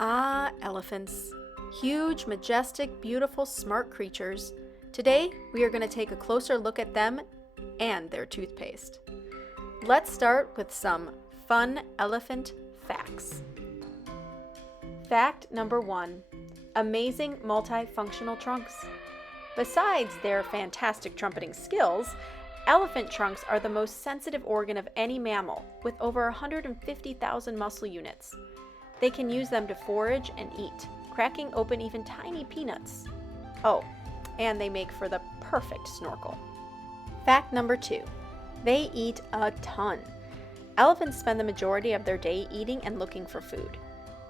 Ah, elephants. Huge, majestic, beautiful, smart creatures. Today, we are going to take a closer look at them and their toothpaste. Let's start with some fun elephant facts. Fact number 1. Amazing multifunctional trunks. Besides their fantastic trumpeting skills, elephant trunks are the most sensitive organ of any mammal, with over 150,000 muscle units. They can use them to forage and eat, cracking open even tiny peanuts. Oh, and they make for the perfect snorkel. Fact number 2. They eat a ton. Elephants spend the majority of their day eating and looking for food.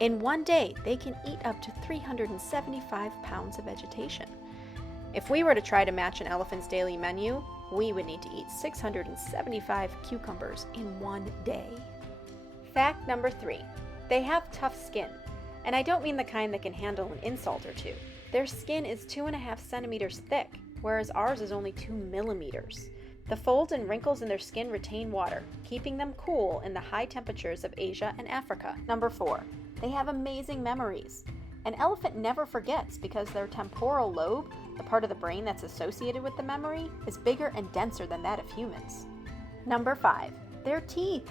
In one day, they can eat up to 375 pounds of vegetation. If we were to try to match an elephant's daily menu, we would need to eat 675 cucumbers in one day. Fact number 3. They have tough skin, and I don't mean the kind that can handle an insult or two. Their skin is 2.5 centimeters thick, whereas ours is only 2 millimeters. The folds and wrinkles in their skin retain water, keeping them cool in the high temperatures of Asia and Africa. Number 4. They have amazing memories. An elephant never forgets because their temporal lobe, the part of the brain that's associated with the memory, is bigger and denser than that of humans. Number 5. Their teeth.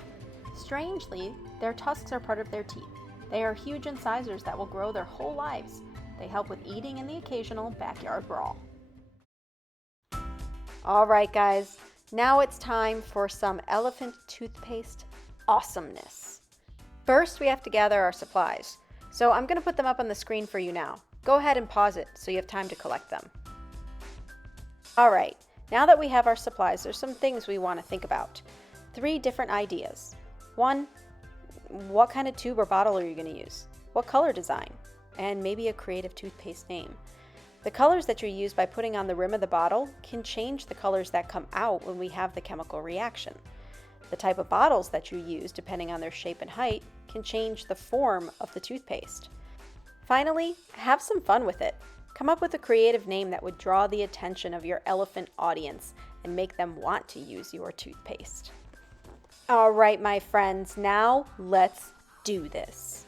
Strangely, their tusks are part of their teeth. They are huge incisors that will grow their whole lives. They help with eating and the occasional backyard brawl. Alright guys, now it's time for some elephant toothpaste awesomeness. First, we have to gather our supplies. So I'm going to put them up on the screen for you now. Go ahead and pause it so you have time to collect them. Alright, now that we have our supplies, there's some things we want to think about. 3 different ideas. 1, what kind of tube or bottle are you going to use? What color design? And maybe a creative toothpaste name. The colors that you use by putting on the rim of the bottle can change the colors that come out when we have the chemical reaction. The type of bottles that you use, depending on their shape and height, can change the form of the toothpaste. Finally, have some fun with it. Come up with a creative name that would draw the attention of your elephant audience and make them want to use your toothpaste. All right, my friends, now let's do this.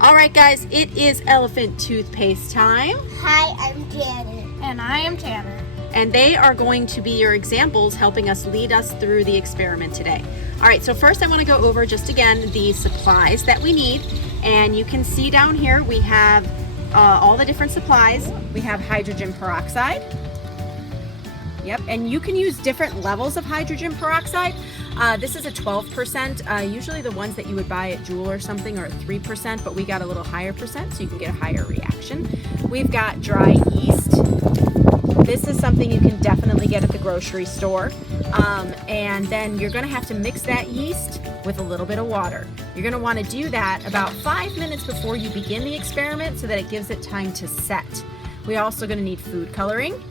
All right, guys, it is elephant toothpaste time. Hi, I'm Tanner. And I am Tanner. And they are going to be your examples helping us lead us through the experiment today. All right, so first I want to go over just again the supplies that we need. And you can see down here we have all the different supplies. We have hydrogen peroxide. Yep, and you can use different levels of hydrogen peroxide. This is a 12%. Usually the ones that you would buy at Jewel or something are 3%, but we got a little higher percent, so you can get a higher reaction. We've got dry yeast. This is something you can definitely get at the grocery store. And then you're going to have to mix that yeast with a little bit of water. You're going to want to do that about 5 minutes before you begin the experiment so that it gives it time to set. We're also going to need food coloring,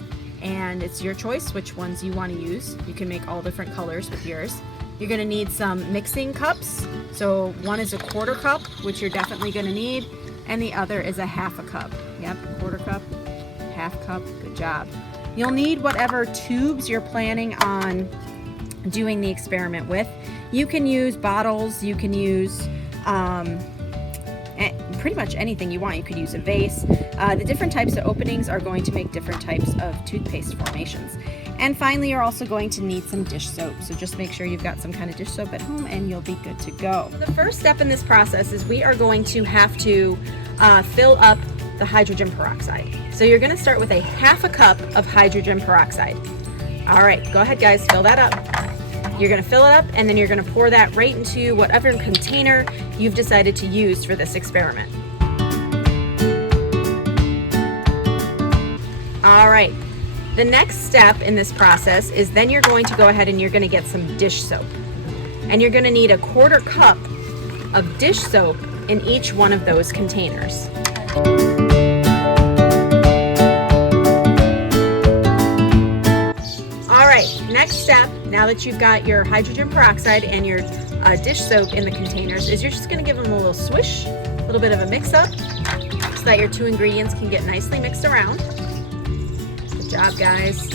and it's your choice which ones you want to use. You can make all different colors with yours. You're going to need some mixing cups. So one is a 1/4 cup, which you're definitely going to need, and the other is a 1/2 cup. Yep, 1/4 cup, 1/2 cup, good job. You'll need whatever tubes you're planning on doing the experiment with. You can use bottles, you can use pretty much anything you want. You could use a vase. The different types of openings are going to make different types of toothpaste formations. And finally, you're also going to need some dish soap. So just make sure you've got some kind of dish soap at home and you'll be good to go. The first step in this process is we are going to have to fill up the hydrogen peroxide. So you're going to start with a 1/2 cup of hydrogen peroxide. All right, go ahead guys, fill that up. You're going to fill it up and then you're going to pour that right into whatever container you've decided to use for this experiment. All right, the next step in this process is then you're going to go ahead and you're going to get some dish soap. And you're going to need a 1/4 cup of dish soap in each one of those containers. Next step, now that you've got your hydrogen peroxide and your dish soap in the containers, is you're just going to give them a little swish, a little bit of a mix up, so that your 2 ingredients can get nicely mixed around. Good job, guys.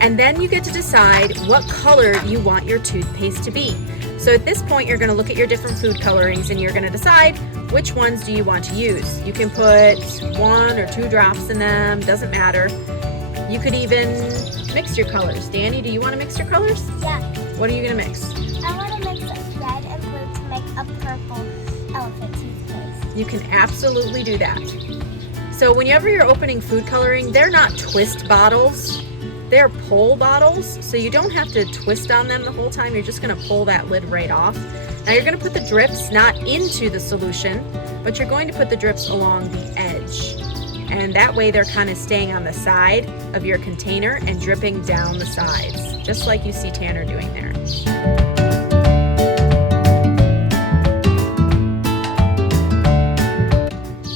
And then you get to decide what color you want your toothpaste to be. So at this point, you're going to look at your different food colorings and you're going to decide which ones do you want to use. You can put 1 or 2 drops in them, doesn't matter. You could even mix your colors. Danny, do you want to mix your colors? Yeah. What are you going to mix? I want to mix red and blue to make a purple elephant toothpaste. You can absolutely do that. So whenever you're opening food coloring, they're not twist bottles. They're pull bottles, so you don't have to twist on them the whole time. You're just going to pull that lid right off. Now you're going to put the drips not into the solution, but you're going to put the drips along the edge. And that way they're kind of staying on the side of your container and dripping down the sides, just like you see Tanner doing there.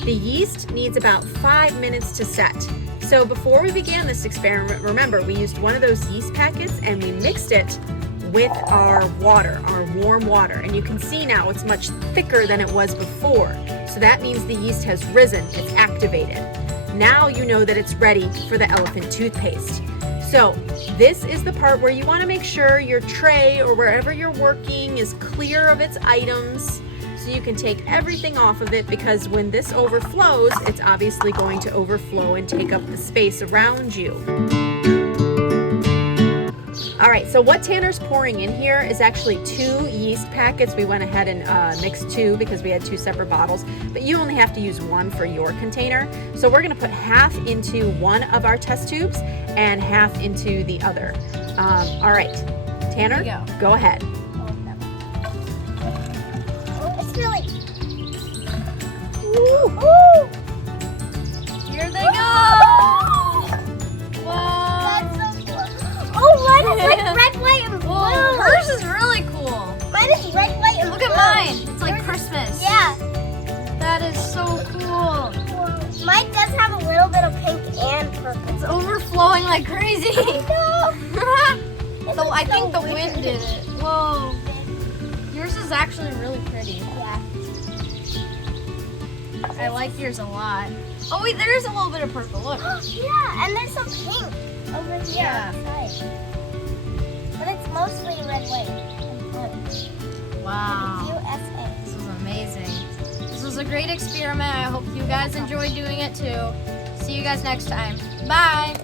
The yeast needs about 5 minutes to set. So before we began this experiment, remember, we used one of those yeast packets and we mixed it with our water, our warm water. And you can see now it's much thicker than it was before. So that means the yeast has risen, it's activated. Now you know that it's ready for the elephant toothpaste. So this is the part where you want to make sure your tray or wherever you're working is clear of its items, so you can take everything off of it, because when this overflows, it's obviously going to overflow and take up the space around you. All right, so what Tanner's pouring in here is actually 2 yeast packets. We went ahead and mixed 2 because we had 2 separate bottles, but you only have to use 1 for your container. So we're gonna put half into one of our test tubes and half into the other. All right, Tanner, go ahead. It's really... Ooh. Here they go! Wow! That's so cool. Oh, mine is like red, white, and blue. Whoa, hers is really cool. Mine is red, white, and Look blue. at mine. It's like Christmas. Yeah. That is so cool. Mine does have a little bit of pink and purple. It's overflowing like crazy. So I think the wind did it. Whoa. Yours is actually really pretty. Yeah. I like yours a lot. Oh wait, there is a little bit of purple. Look. Yeah, and there's some pink over here Yeah. on the side. But it's mostly red, white, and blue. Wow. USA. This was amazing. This was a great experiment. I hope you guys enjoyed doing it too. See you guys next time. Bye.